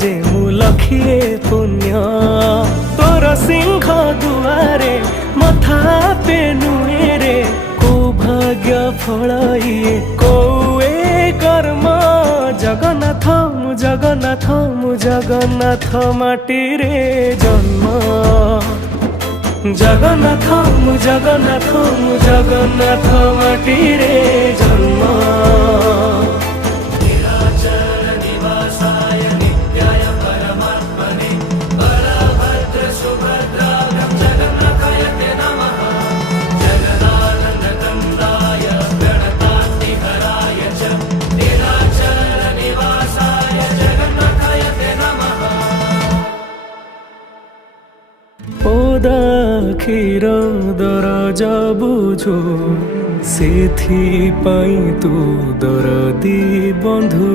जे मु लखिए पुण्य तोर सिंह दुआरे मथा पे नुए रे को भाग्य फल ये कोए कर्म जगन्नाथ मु जगन्नाथ मु जगन्नाथ माटी रे जन्म जगन्नाथ मु जगन्नाथ मु जगन्नाथ माटी रे जन्म ओदा क्षीर दरज बुझो सेथि पाई तू दरदी बंधु।